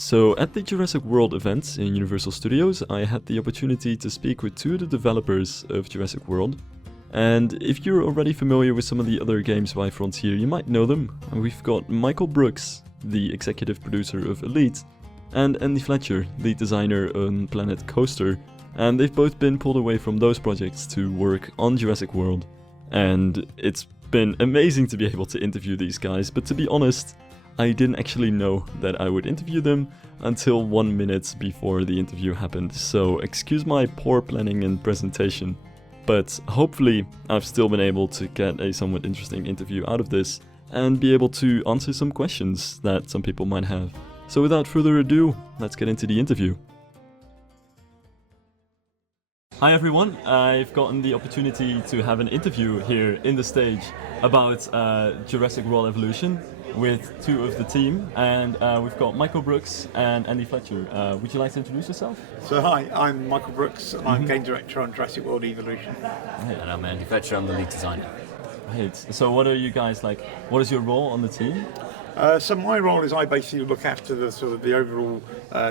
So at the Jurassic World event in Universal Studios, I had the opportunity to speak with two of the developers of Jurassic World. And if you're already familiar with some of the other games by Frontier, you might know them. We've got Michael Brookes, the executive producer of Elite, and Andy Fletcher, lead designer on Planet Coaster. And they've both been pulled away from those projects to work on Jurassic World. And it's been amazing to be able to interview these guys, but to be honest, I didn't actually know that I would interview them until 1 minute before the interview happened, so excuse my poor planning and presentation. But hopefully I've still been able to get a somewhat interesting interview out of this and be able to answer some questions that some people might have. So without further ado, let's get into the interview. Hi everyone, I've gotten the opportunity to have an interview here in the stage about Jurassic World Evolution with two of the team, and we've got Michael Brookes and Andy Fletcher. Would you like to introduce yourself? So hi, I'm Michael Brookes and I'm game director on Jurassic World Evolution. Right. And I'm Andy Fletcher, I'm the lead designer. Right, so what are you guys like, what is your role on the team? So my role is I basically look after the sort of the overall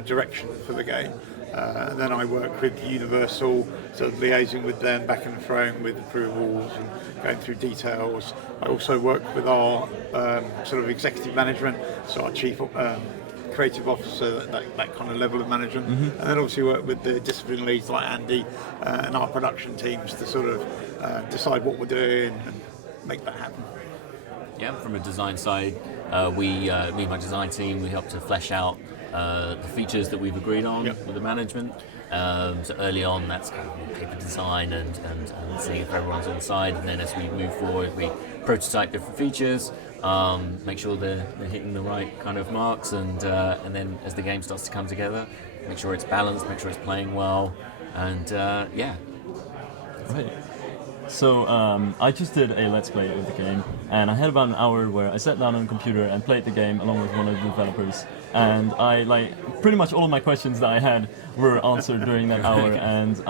direction for the game. And then I work with Universal, sort of liaising with them, back and forth with approvals and going through details. I also work with our sort of executive management, so our chief creative officer, that kind of level of management. And then obviously work with the discipline leads like Andy and our production teams to sort of decide what we're doing and make that happen. Yeah, from a design side, me and my design team, we help to flesh out the features that we've agreed on with the management. So early on, that's kind of paper design and seeing if everyone's on side. And then as we move forward, we prototype different features, make sure they're hitting the right kind of marks, and then as the game starts to come together, make sure it's balanced, make sure it's playing well, and yeah. Right. So I just did a Let's Play of the game, and I had about an hour where I sat down on a computer and played the game along with one of the developers, and pretty much all of my questions that I had were answered during that hour, and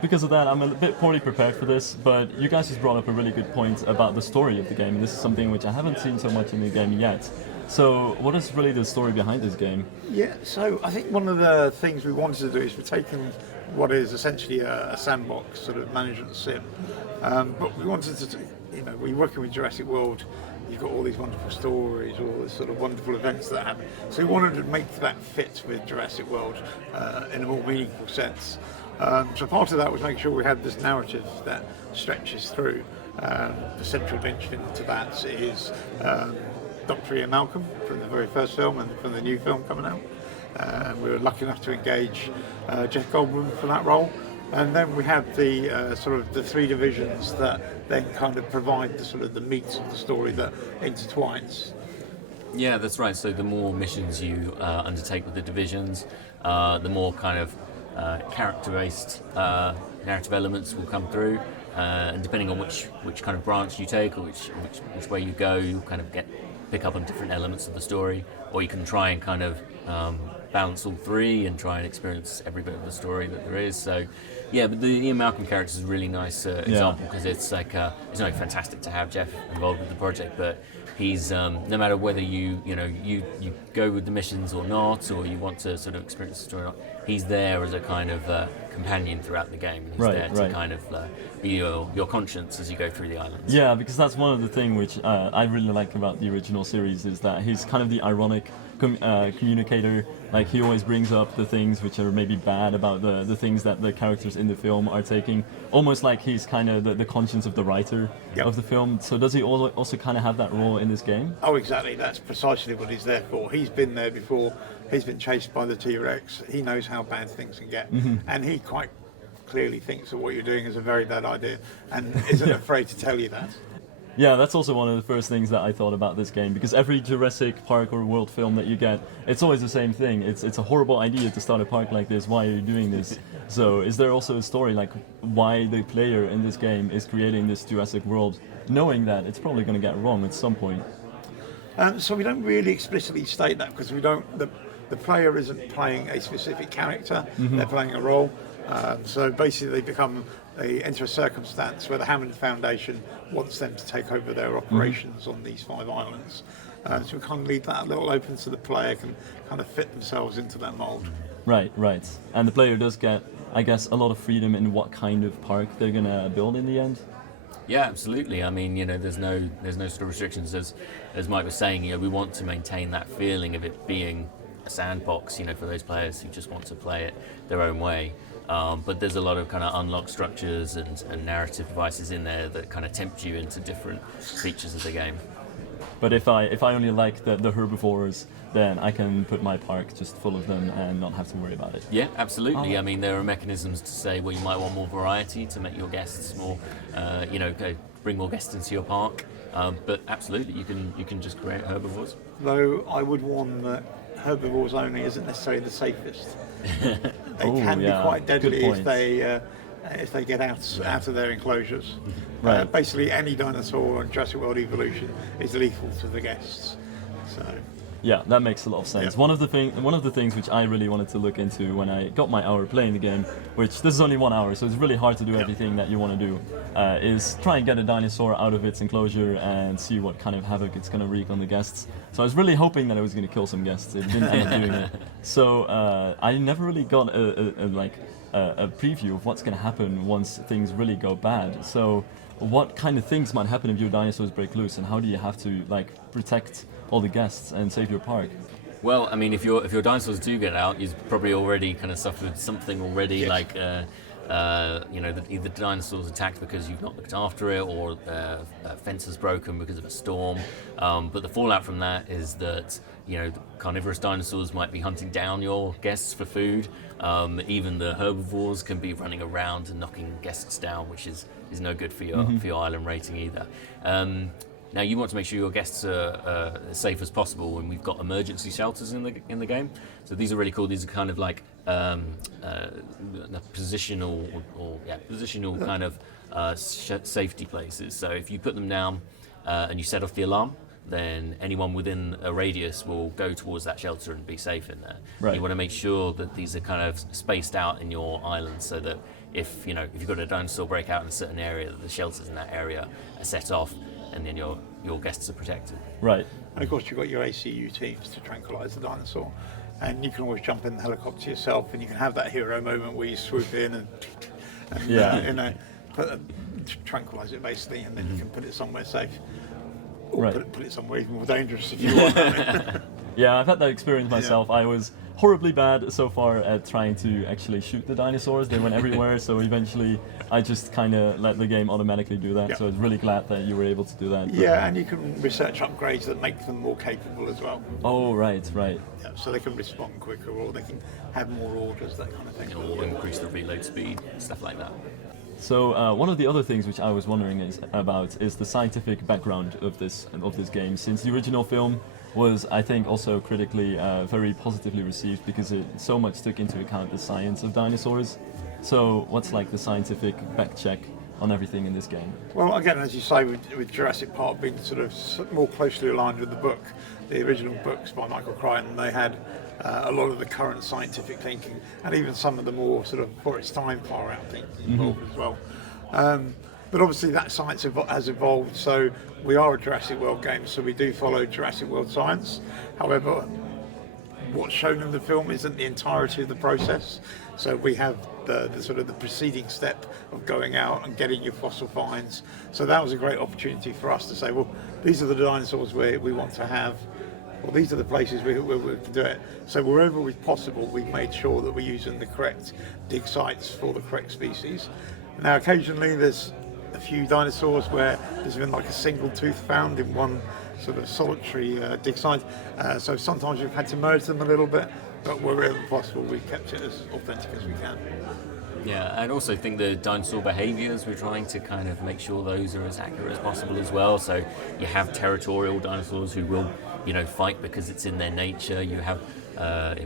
because of that I'm a bit poorly prepared for this, but you guys just brought up a really good point about the story of the game. This is something which I haven't seen so much in the game yet. So what is really the story behind this game? Yeah, so I think one of the things we wanted to do is we're taking what is essentially a sandbox sort of management sim, but we wanted to, we're working with Jurassic World, you've got all these wonderful stories, all these sort of wonderful events that happen, so we wanted to make that fit with Jurassic World in a more meaningful sense. So part of that was making sure we had this narrative that stretches through. The central linchpin to that is Dr. Ian Malcolm from the very first film and from the new film coming out. We were lucky enough to engage Jeff Goldblum for that role, and then we had the sort of the three divisions that then kind of provide the sort of the meat of the story that intertwines. Yeah, that's right. So the more missions you undertake with the divisions, the more kind of character-based narrative elements will come through, and depending on which kind of branch you take or which way you go, you kind of pick up on different elements of the story, or you can try and kind of balance all three and try and experience every bit of the story that there is. So yeah, but the Ian Malcolm character is a really nice example, because it's like it's not fantastic to have Jeff involved with the project, but he's no matter whether you go with the missions or not, or you want to sort of experience the story or not, he's there as a kind of companion throughout the game. He's there to kind of be your conscience as you go through the islands. Yeah, because that's one of the things which I really like about the original series, is that he's kind of the ironic communicator. Like, he always brings up the things which are maybe bad about the things that the characters in the film are taking, almost like he's kind of the conscience of the writer of the film. So does he also kind of have that role in this game? Oh, exactly. That's precisely what he's there for. He's been there before. He's been chased by the T-Rex. He knows how bad things can get, and he quite clearly thinks that what you're doing is a very bad idea and isn't afraid to tell you that. Yeah, that's also one of the first things that I thought about this game, because every Jurassic Park or World film that you get, it's always the same thing. It's a horrible idea to start a park like this. Why are you doing this? So is there also a story like why the player in this game is creating this Jurassic World, knowing that it's probably going to get wrong at some point? So we don't really explicitly state that, because we don't. The player isn't playing a specific character; they're playing a role. So basically, they enter a circumstance where the Hammond Foundation wants them to take over their operations on these 5 islands. So we kind of leave that a little open so the player can kind of fit themselves into that mould. Right, right. And the player does get, I guess, a lot of freedom in what kind of park they're gonna build in the end. Yeah, absolutely. I mean, there's no sort of restrictions as Mike was saying. We want to maintain that feeling of it being a sandbox. For those players who just want to play it their own way. But there's a lot of kind of unlocked structures and narrative devices in there that kind of tempt you into different features of the game. But if I only like the herbivores, then I can put my park just full of them and not have to worry about it. Yeah, absolutely. Oh. I mean, there are mechanisms to say, well, you might want more variety to make your guests more, bring more guests into your park. But absolutely, you can just create herbivores. Though I would warn that herbivores only isn't necessarily the safest. They can be quite deadly if they get out of their enclosures. Right. Basically, any dinosaur on Jurassic World Evolution is lethal to the guests. So. Yeah, that makes a lot of sense. Yeah. One of the things which I really wanted to look into when I got my hour playing the game, which this is only 1 hour, so it's really hard to do everything that you want to do, is try and get a dinosaur out of its enclosure and see what kind of havoc it's going to wreak on the guests. So I was really hoping that it was going to kill some guests. It didn't end up doing it. So I never really got a preview of what's going to happen once things really go bad. So what kind of things might happen if your dinosaurs break loose, and how do you have to protect all the guests and save your park? Well, I mean, if your dinosaurs do get out, you've probably already kind of suffered something already, Yes. either the dinosaurs attacked because you've not looked after it, or a fence is broken because of a storm. But the fallout from that is that the carnivorous dinosaurs might be hunting down your guests for food. Even the herbivores can be running around and knocking guests down, which is no good for your island rating either. Now you want to make sure your guests are as safe as possible, and we've got emergency shelters in the game. So these are really cool. These are kind of like positional kind of safety places. So if you put them down and you set off the alarm, then anyone within a radius will go towards that shelter and be safe in there. Right. You want to make sure that these are kind of spaced out in your island, so that if you've got a dinosaur break out in a certain area, that the shelters in that area are set off, and then your guests are protected. Right. And of course, you've got your ACU teams to tranquilise the dinosaur, and you can always jump in the helicopter yourself, and you can have that hero moment where you swoop in and tranquilise it basically, and then you can put it somewhere safe, or put it somewhere even more dangerous if you want. Yeah, I've had that experience myself. I was horribly bad so far at trying to actually shoot the dinosaurs. They went everywhere, so eventually I just kind of let the game automatically do that. Yeah. So I was really glad that you were able to do that. Yeah, and you can research upgrades that make them more capable as well. Oh, right. Yeah, so they can respond quicker, or they can have more orders, that kind of thing. Or increase the reload speed, stuff like that. So one of the other things which I was wondering is the scientific background of this game, since the original film was, I think, also critically very positively received because it so much took into account the science of dinosaurs. So what's the scientific back check on everything in this game? Well, again, as you say, with Jurassic Park being sort of more closely aligned with the book, the original books by Michael Crichton, they had a lot of the current scientific thinking, and even some of the more sort of for its time far out thinking involved as well. But obviously that science has evolved, so we are a Jurassic World game, so we do follow Jurassic World science. However, what's shown in the film isn't the entirety of the process. So we have the sort of the preceding step of going out and getting your fossil finds. So that was a great opportunity for us to say, well, these are the dinosaurs we want to have. Well, these are the places where we can do it. So wherever it's possible, we've made sure that we're using the correct dig sites for the correct species. Now, occasionally there's a few dinosaurs where there's been a single tooth found in one sort of solitary dig site. So sometimes we've had to merge them a little bit, but wherever possible, we've kept it as authentic as we can. Yeah, and also think the dinosaur behaviours, we're trying to kind of make sure those are as accurate as possible as well. So you have territorial dinosaurs who will, fight because it's in their nature. You have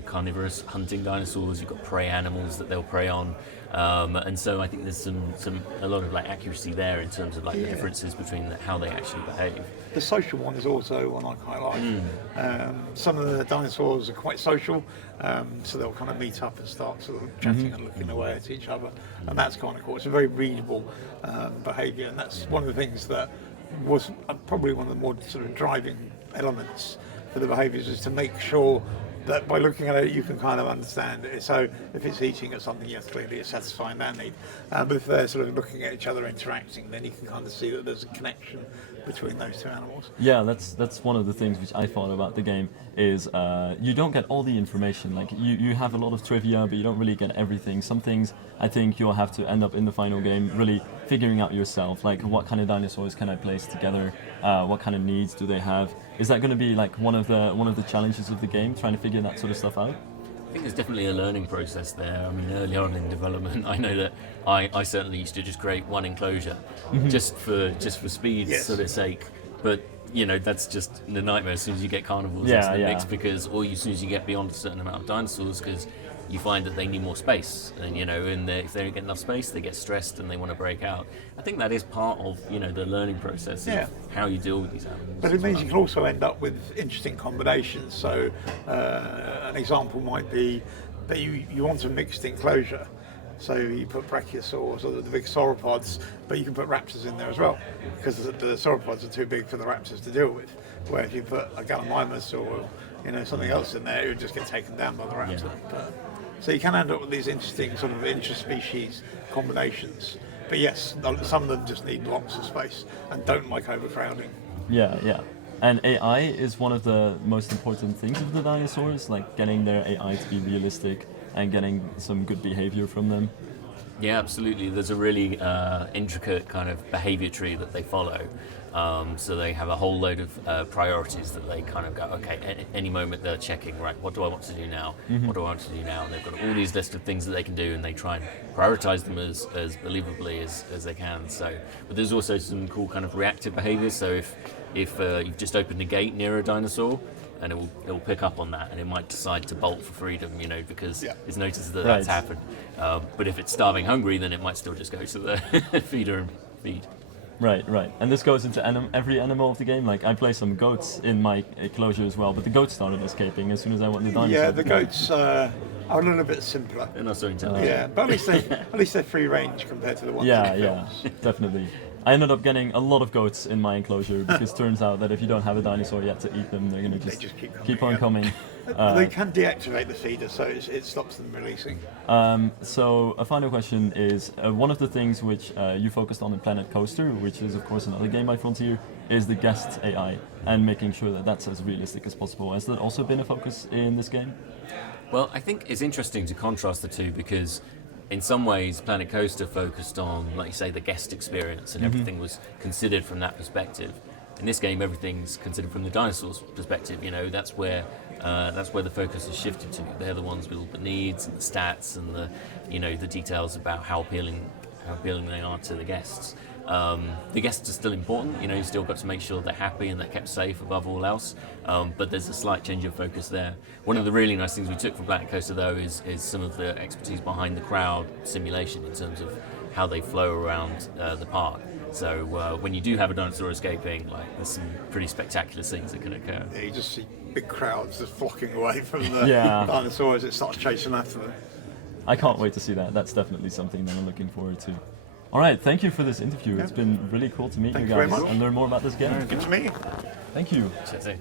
carnivorous hunting dinosaurs. You've got prey animals that they'll prey on. And so I think there's a lot of accuracy there in terms of the differences between how they actually behave. The social one is also one I quite like. Some of the dinosaurs are quite social, so they'll kind of meet up and start sort of chatting and looking away at each other, and that's kind of cool. It's a very readable behaviour, and that's one of the things that was probably one of the more sort of driving elements for the behaviours is to make sure that by looking at it you can kind of understand it. So if it's eating at something, yes, clearly it's satisfying that need. But if they're sort of looking at each other interacting, then you can kind of see that there's a connection between those two animals. Yeah, that's one of the things which I thought about the game is you don't get all the information. Like you have a lot of trivia, but you don't really get everything. Some things I think you'll have to end up in the final game really figuring out yourself. Like what kind of dinosaurs can I place together? What kind of needs do they have? Is that going to be like one of the challenges of the game, trying to figure that sort of stuff out? I think there's definitely a learning process there. I mean, early on in development, I know that I certainly used to just create one enclosure, just for speed's sort of sake. But you know, that's just the nightmare as soon as you get carnivores into the mix, because as soon as you get beyond a certain amount of dinosaurs, because you find that they need more space, and you know, if they don't get enough space, they get stressed and they want to break out. I think that is part of the learning process of how you deal with these animals. But it means you can also end up with interesting combinations. So an example might be that you want a mixed enclosure. So you put brachiosaurs or the big sauropods, but you can put raptors in there as well, because the sauropods are too big for the raptors to deal with. Where if you put a gallimimus or something else in there, it would just get taken down by the raptor. So you can end up with these interesting sort of interspecies combinations. But yes, some of them just need lots of space and don't like overcrowding. Yeah. And AI is one of the most important things of the dinosaurs, like getting their AI to be realistic and getting some good behavior from them. Yeah, absolutely. There's a really intricate kind of behavior tree that they follow. So they have a whole load of priorities that they kind of go, okay, at any moment they're checking, right, what do I want to do now? What do I want to do now? And they've got all these lists of things that they can do, and they try and prioritize them as believably as they can. So, but there's also some cool kind of reactive behaviors. So if you've just opened a gate near a dinosaur, and it will pick up on that, and it might decide to bolt for freedom, because it's noticed that that's happened. But if it's starving hungry, then it might still just go to the feeder and feed. Right. And this goes into every animal of the game. Like I play some goats in my enclosure as well, but the goats started escaping as soon as I went to the dinosaur. Yeah, the goats are a little bit simpler. They're not so intelligent. Yeah, but at least they're free range compared to the ones. Yeah, definitely. I ended up getting a lot of goats in my enclosure because turns out that if you don't have a dinosaur yet to eat them, they're going to just keep on coming. They can deactivate the feeder, so it stops them releasing. So a final question is, one of the things which you focused on in Planet Coaster, which is of course another game by Frontier, is the guest AI and making sure that that's as realistic as possible. Has that also been a focus in this game? Well, I think it's interesting to contrast the two, because in some ways Planet Coaster focused on, like you say, the guest experience, and everything was considered from that perspective. In this game, everything's considered from the dinosaurs' perspective. That's where the focus has shifted to. They're the ones with all the needs and the stats and the details about how appealing they are to the guests. The guests are still important. You still got to make sure they're happy and they're kept safe above all else. But there's a slight change of focus there. One of the really nice things we took from Planet Coaster, though, is some of the expertise behind the crowd simulation in terms of how they flow around the park. So when you do have a dinosaur escaping, there's some pretty spectacular things that can occur. Yeah, you just see big crowds just flocking away from the dinosaur as it starts chasing after them. I can't wait to see that. That's definitely something that I'm looking forward to. All right, thank you for this interview. It's been really cool to meet you guys and learn more about this game. Good to meet you. Thank you. That's it.